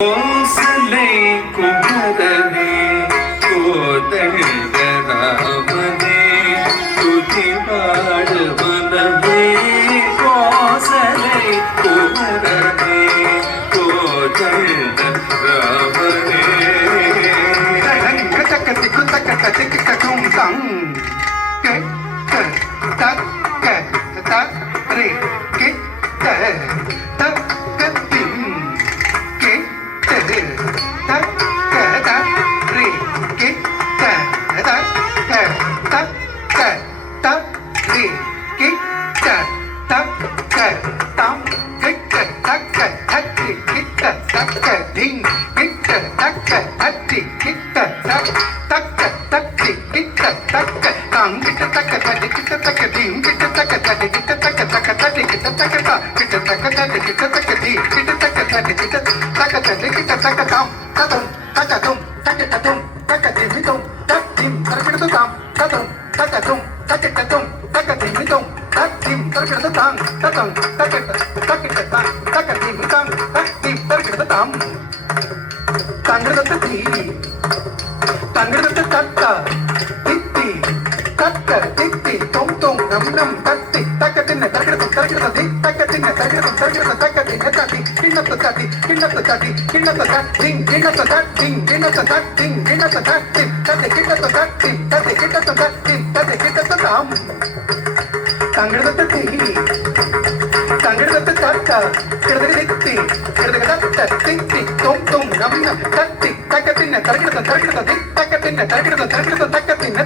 கோசலை குமரனே கோதண்டராமனே துதிபாடு மனமே கோசலை குமரனே கோதண்டராமனே கச்சக்கத்திக்கு தக்கத்திக்கு தக்கும் தங் தக்க தரே கிட்ட தக்கத்தின்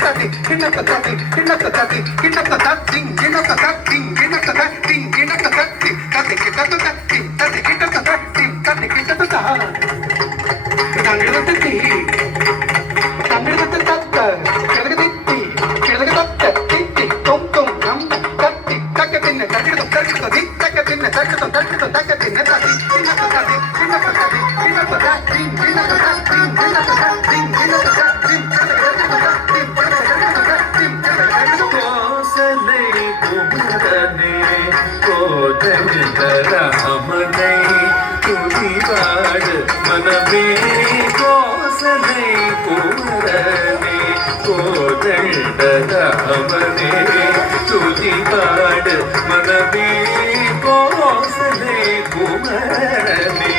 துதிபாடு மனமே கோசலை குமரனே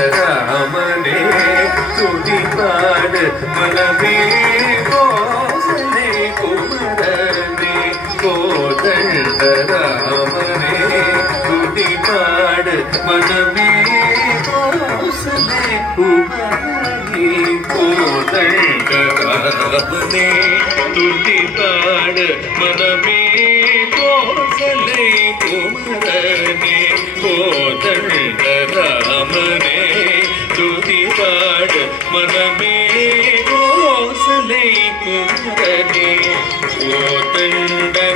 கோதண்டராமனே துதிபாடு மனமே கோசலை குமரனே கோதண்டராமனே துதிபாடு மனமே கோசலை குமரனே கோதண்டராமனே துதிபாடு மனமே கோசலை குமரனே கோதண்டராமனே துதிபாடு மனமே கோசலை குமரனே கோதண்டராமனே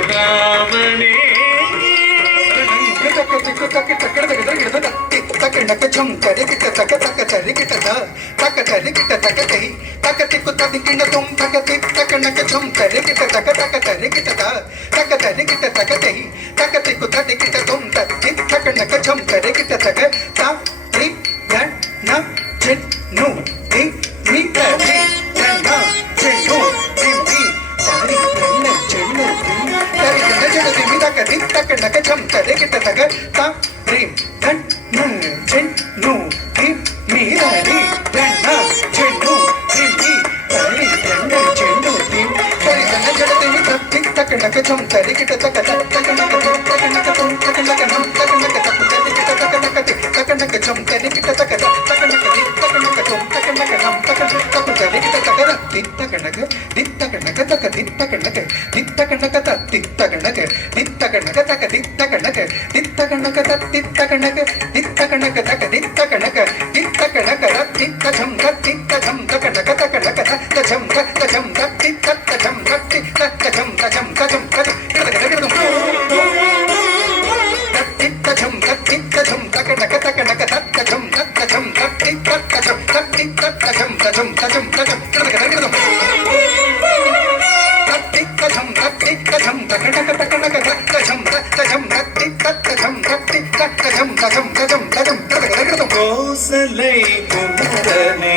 கோசலை குமரனே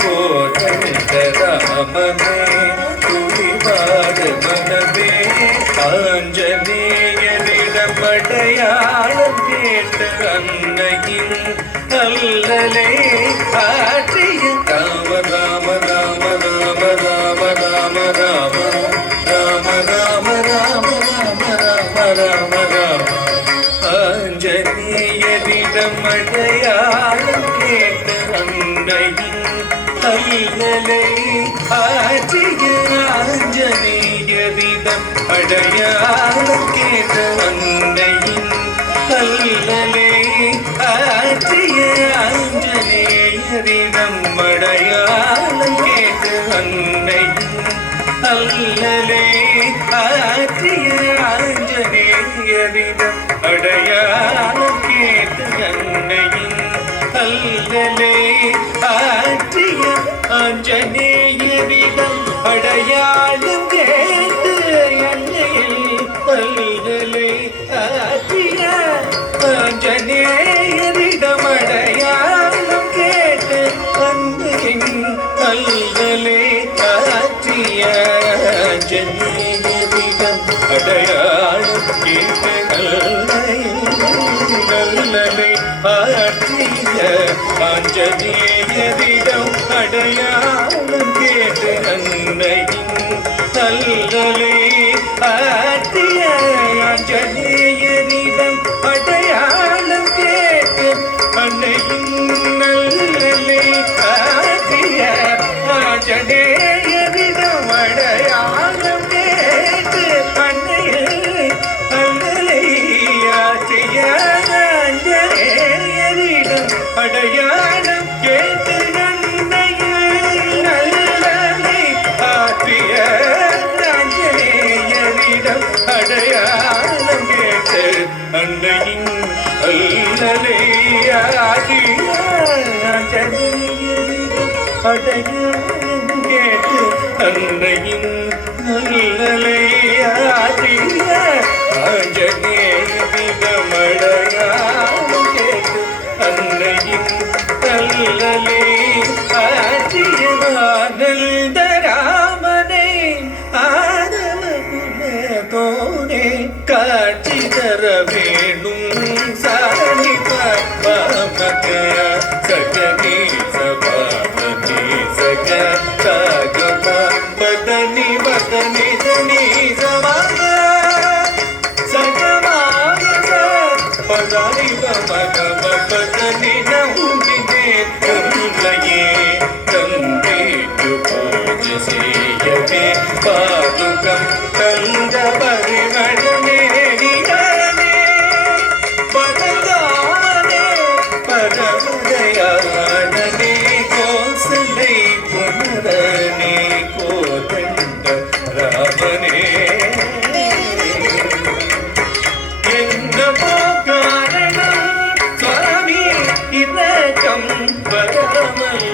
கோதண்ட ராமனே துணிவாடு மனமே ஆஞ்சநேயரிடம் அடையாளம் கேட்ட அன்னையின் அல்லலே ஆற்றிய ராம ராம ராம ராம ராம ராம ராம ராம ராம ராம ராம ராம ராம ராம ஆஞ்சநேயரிடம் அடையாளம் கேட்ட அன்னையின் அல்லலை ஆற்றிய ஆஞ்சநேயரிடம் அடையாளம் கேட்ட அன்னையின் அல்லலை ஆற்றிய ஆஞ்சநேயரிடம் அடையாளம் கேட்ட அன்னையின் அல்லலே ஆற்றிய ஆஞ்சநேயரிடம் அடையாளம் கேட்ட அன்னையின் அல்லலே ஆற்றிய ஆஞ்சநேயரிடம் அடையாளம் கேட்டு அன்னையில் அல்லலே ஆற்றிய ஆஞ்சநேயரிடம் அடையாளம் கேட்டு அன்னையின் அல்லலே ஆற்றிய ஆஞ்சநேயரிடம் அடையாளம் கேட்டு அல்லலை ஆற்றிய ஆஞ்சநேயரிடம் அடையாளம் கேட்டு அன்னையின் அல்லலை ஆற்றிய ஆஞ்சநேயரிடம் அடையாளம் கேட்டு அன்னையின் அல்லலை ஆற்றிய ஆஞ்சநேயரிடம் அடையாளம் கேட்டு அன்னையை அல்லலை ஆற்றிய ஆஞ்சநேயரிடம் அடையாளம் கேட்டு அன்னையை அல்லலை ஆற்றிய ஆஞ்சநேயரிடம் அடையாளம் கேட்டு அன்னையின் அல்லலை ஆற்றிய ஆஞ்சநேயரிடம் அடையாளம் கேட்டு அன்னையின் அல்லலை ஆற்றிய ஆஞ்சநேயரிடம் அடையாளம் கேட்டு அன்னையின் அல்லலை ஆற்றிய ஆனந்த ராமனே ஆதவ குலதோனே காட்சி தர வேணும் சாணி பாமக சகனி சபாபதி சக சாகம பதனி பதனி தனி சமாக சகமாக பதானி பமக பதனி நம்பினே உன்னையே தந்தேக்கு பூஜ செய்யவே பாதுகம் தந்த பரிமளமே நிகழனே பரதாமனே பரமதயாளனே கோசலை குமரனே கோதண்ட ராமனே என்னமோ காரணம் சுவாமி இரக்கம் வராமல்